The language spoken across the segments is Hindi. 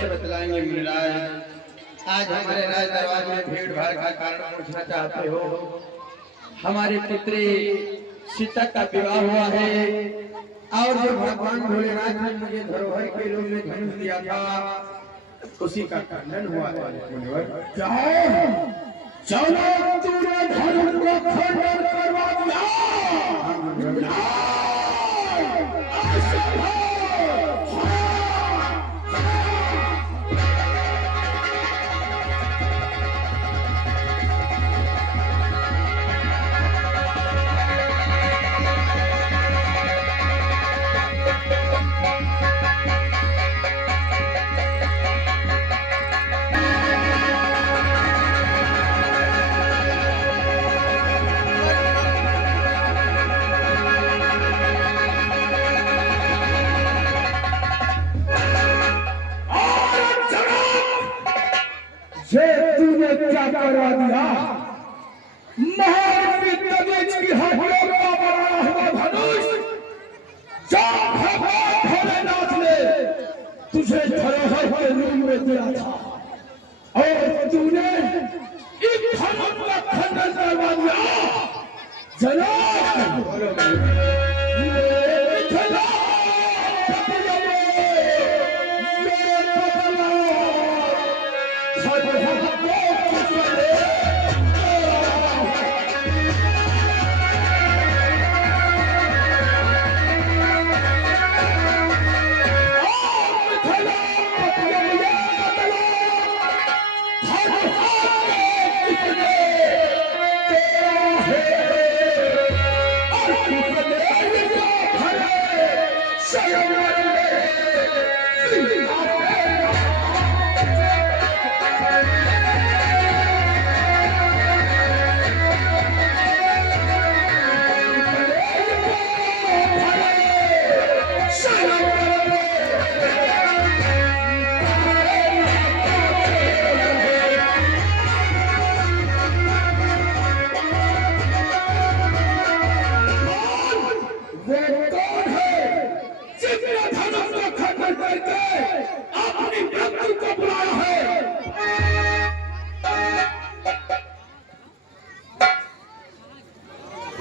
कैसे बतलाएंगे मुनिराज। आज हमारे राज दरबार में भीड़ भाड़ का कारण पूछना चाहते हो। हमारे पुत्री सीता का विवाह हुआ है और जो भगवान भोलेनाथ ने मुझे धरोहर के रूप में धनुष दिया था उसी का खंडन हुआ है मुनिवर। क्या चलो तूने धर्म को खंडन करवा दिया। तूने क्या करवा दिया। महान विद्यादेश की हड्डियों का बनाया हुआ धनुष जो भगवान भोलेनाथ ने तुझे धरोहर के रूप में दिया था और तूने इस धनुष का खंडन करवा दिया। जनाब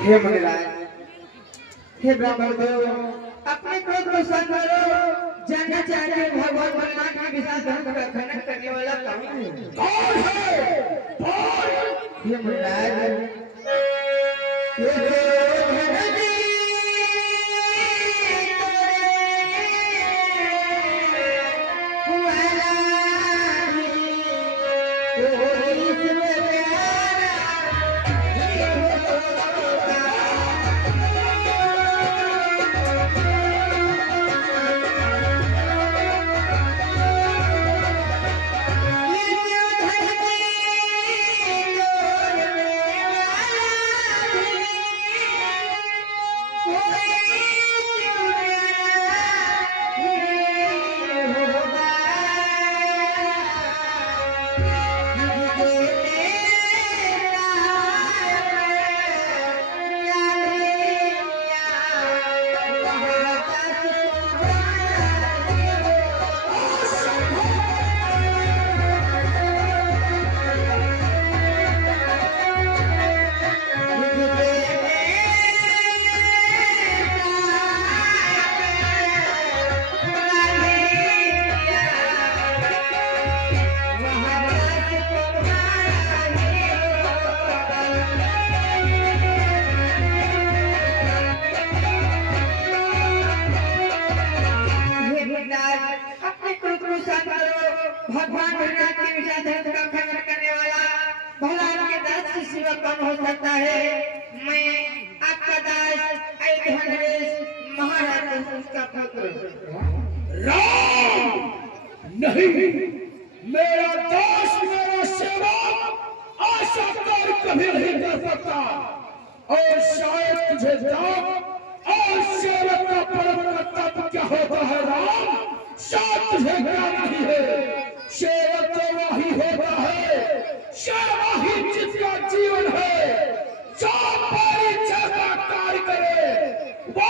हे मुनिराज, हे ब्राह्मण देव, अपने क्रोध को शांत करो। जानना चाहते हैं भगवान भोलेनाथ के विशाल धनुष का खंडन करने वाला कौन है? हे मुनिराज, भगवान भोलेनाथ के विशाल धनुष का खंडन करने वाला भगवान के दास की सेवा कौन हो सकता है? मैं आपका दास अयोध्या महाराज का पुत्र राम नहीं, मेरा दास मेरा सेवक ऐसा कार्य कभी नहीं कर सकता और शायद तुझे जान और सेवक का परम कर्तव्य क्या होता है। राम शायद तुझे ज्ञान नहीं है। सेवक तो वही होता है, सेवा ही जिसका जीवन है। जो परिचय का कार्य करे वो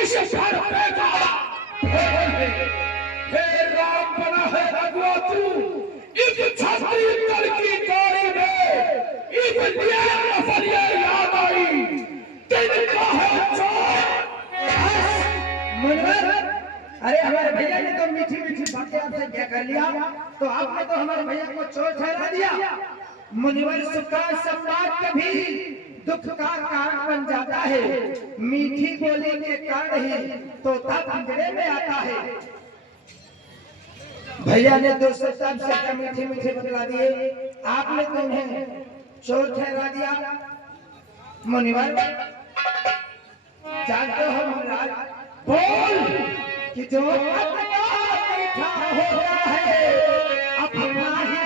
इस घर पे का हे राम बना है हुआ तू इस छतरी दल की गाड़ी में इस लिए नफरिया याद आई तिनका है चोर। मुनवर, अरे हमारे भैया ने तो मीठी मीठी बातें आपसे क्या कर लिया, तो आपने तो हमारे भैया को चोर ठहरा दिया। मुनिवर सुखा संवाद कभी दुख का कारण बन जाता है, मीठी बोली के कारण ही तोता पिंजरे में आता है। भैया ने दोस्तों सबसे मीठे मीठे बतला दिए, आपने तो उन्हें चोर ठहरा दिया। मुनिवर जानते हो महाराज, बोल कि जो अपना मीठा होता है अपना ही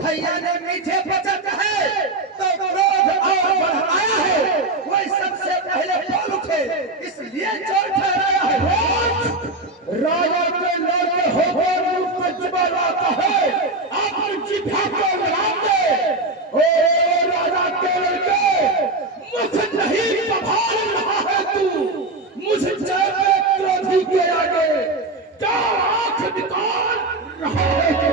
भैया ने मीठे पचत है तो क्रोध और बढ़ाया है, वही सबसे पहले बोल उठे इसलिए चोर ठहराया है। राजा के लड़के होकर मुझ पर जमाता है अपनी जिभा को लगा दे। ओ राजा के लड़के मुझे नहीं संभाल रहा है तू, मुझे जैसे क्रोधी के आगे क्या आंख निकाल रहा है।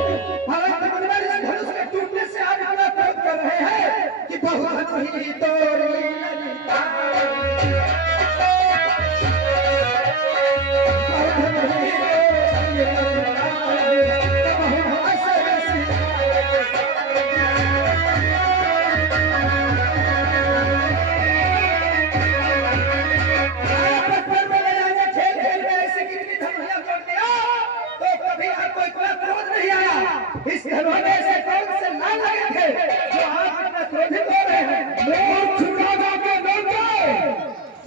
धनुष के टूटने से आज हमें क्रोध कर रहे हैं कि बहुत ही तोड़ी ललिता इस घरवाले से कौन से लाल लगे थे जो आज इतना क्रोधित हो रहे हैं। मूर्ख राजा के लड़के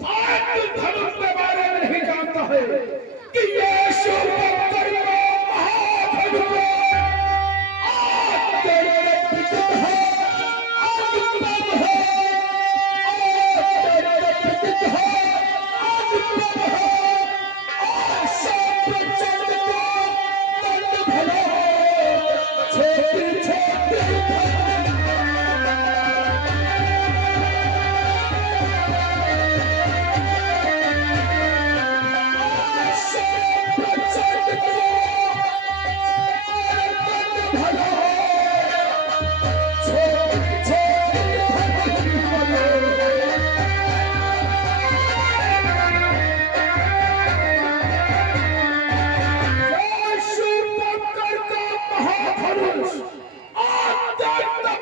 शायद तू धनुष के बारे में नहीं जानता है कि ये शिवपत्तर को महाधनुष आज तेरे पिता है, आज तब है, आज तेरे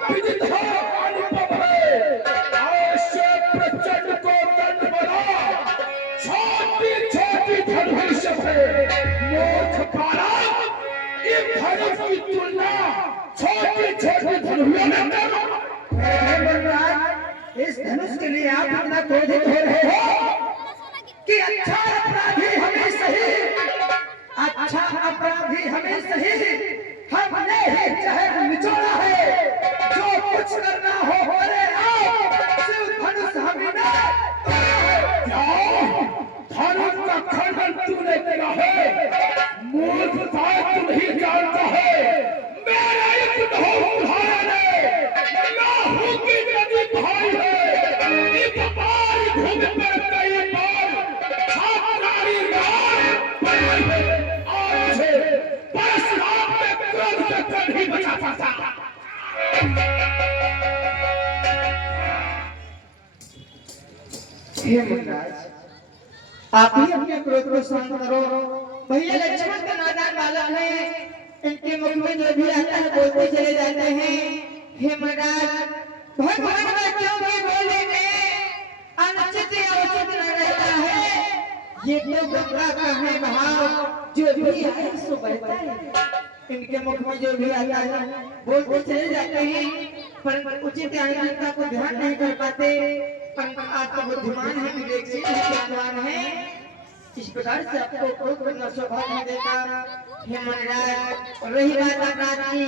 पिता है, आज तब है, आज सब प्रचंड को दंड भला छोटी छोटी इस धनुष के लिए आप इतना क्रोधित हो रहे हो कि अच्छा अपराधी हमें सही, अच्छा अपराधी हमें सही, हमने ही जहर निचोड़ा है, जो कुछ करना हो करे आप, सिर्फ धनुष हमें धनुष का खंडन तूने किया है, मूर्खता तू नहीं जानता है। मेरा एक भाई ने लाहू की नदी भाई है, इस बार भूमि पर कई बार छात्रारी रात बनाई है, आज परशुराम में क्रोध से कल ही बचा सकता। हे मुनिराज, आप ही अपने क्रोध को शांत करो। भैया लक्ष्मण का नादान बालक है, इनके मुख में जो भी आता है बोलते चले जाते हैं। हे महाराज, भगवान बच्चों के बोले में अनुचित या उचित न रहता है, ये तो गंगा का है भाव, जो भी आए सो बहता है। इनके मुख में जो भी आता है बोलते चले जाते हैं, पर उचित आयोजन को ध्यान नहीं कर पाते। पर आप तो बुद्धिमान है, विवेकशील है, ज्ञानवान है, इस प्रकार से आपको कोई करना स्वभाव नहीं देता। हे महाराज, रही बात अपराध की,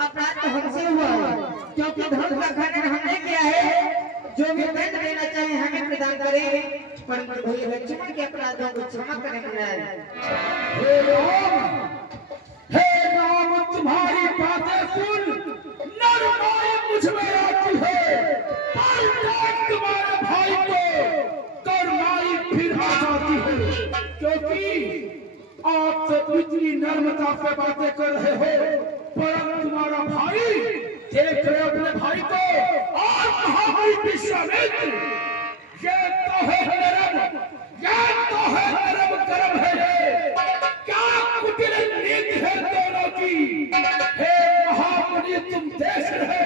अपराध तो हमसे हुआ है, क्योंकि धर्म का खंडन हमने किया है। जो भी दंड देना चाहे हमें प्रदान करें, परंतु भूल बच्चों के अपराधों को क्षमा करें महाराज। हे राम, तुम्हारी बातें सुन नरमाई मुझ में आती है, पर तुम्हारे भाई को करमाई फिर आ जाती है, क्योंकि आप तो इतनी नर्मता से बातें कर रहे हो, पर तुम्हारा भाई देख रहे अपने भाई को और महाबली विश्वामित्र, ये तो है नरम, ये तो है नरम गरम है, ये क्या कुटिल नीति है दोनों की। हे महामुनि, तुम देख रहे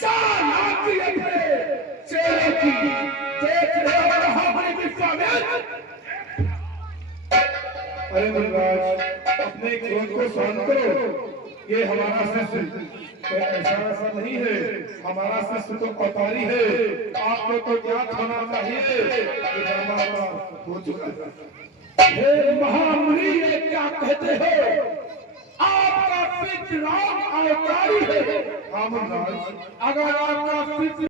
चालाकी अपने चेहरे की, देख रहे हो महाबली विश्वामित्र। अरे महाराज, अपने क्रोध को शांत करो। ये हमारा शिष्य ऐसा नहीं है, हमारा शिष्य तो पतारी है। आपको तो ज्ञात होना चाहिए कि धर्मात्मा हो चुका है। हे महामुनि, ये क्या कहते हो? आपका पितृ राम अवतारी है। हाँ महाराज, अगर आपका पितृ